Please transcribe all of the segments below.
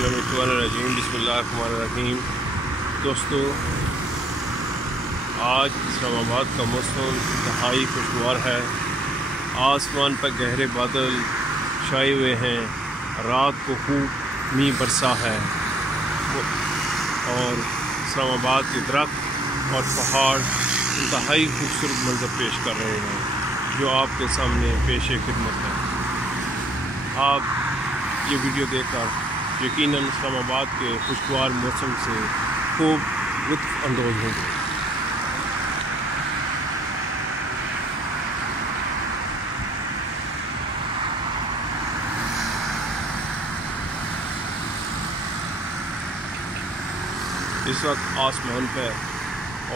बिस्मिल्लाहिर्रहमानिर्रहीम। बिस्मिल्लाहिर्रहमानिर्रहीम। दोस्तों, आज इस्लामाबाद का मौसम इंतहाई खुशगवार है। आसमान पर गहरे बादल छाए हुए हैं। रात को खूब मींह बरसा है और इस्लामाबाद के दरख्त और पहाड़ इंतहाई खूबसूरत मंजर पेश कर रहे हैं, जो आपके सामने पेश खिदमत है। आप ये वीडियो देखकर यकीनन इस्लामाबाद के खुशगवार मौसम से खूब लुत्फ़ अंदोज़ होंगे। इस वक्त आसमान पर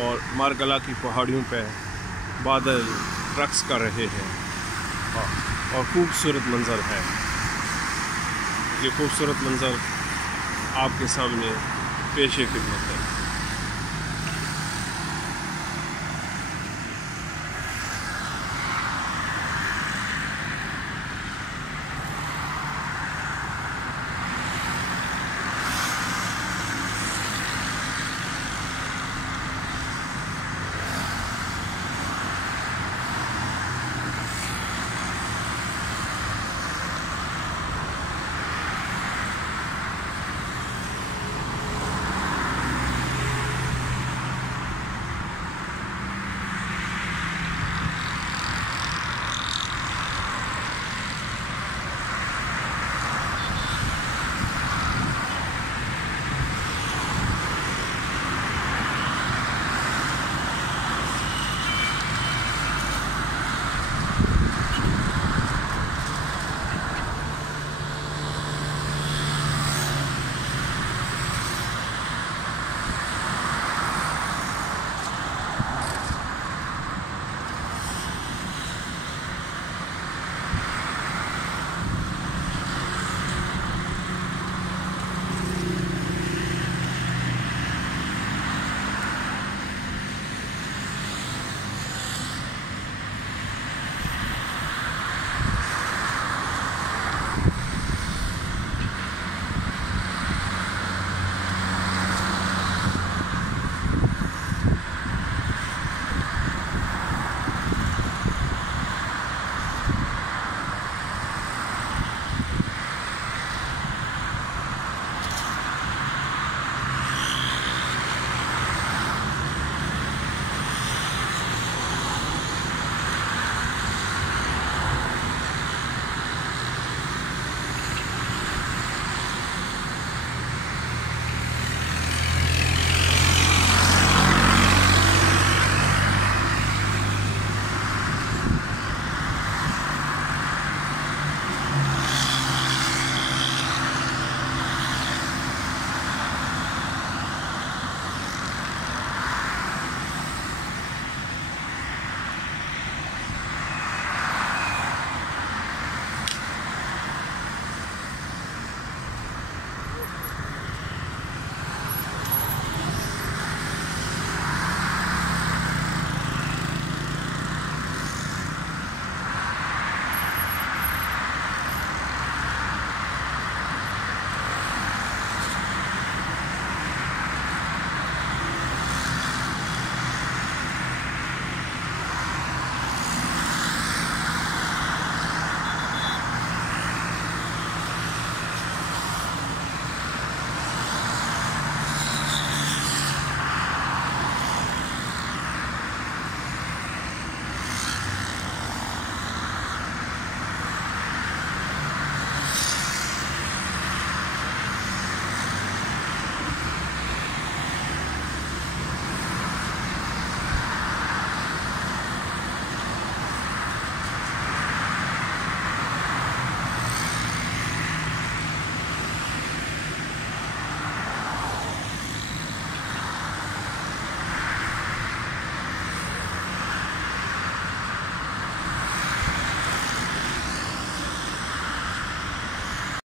और मारगला की पहाड़ियों पर बादल रक्स कर रहे हैं और खूबसूरत मंज़र है। ये खूबसूरत मंज़र आपके सामने पेश खिदमत है।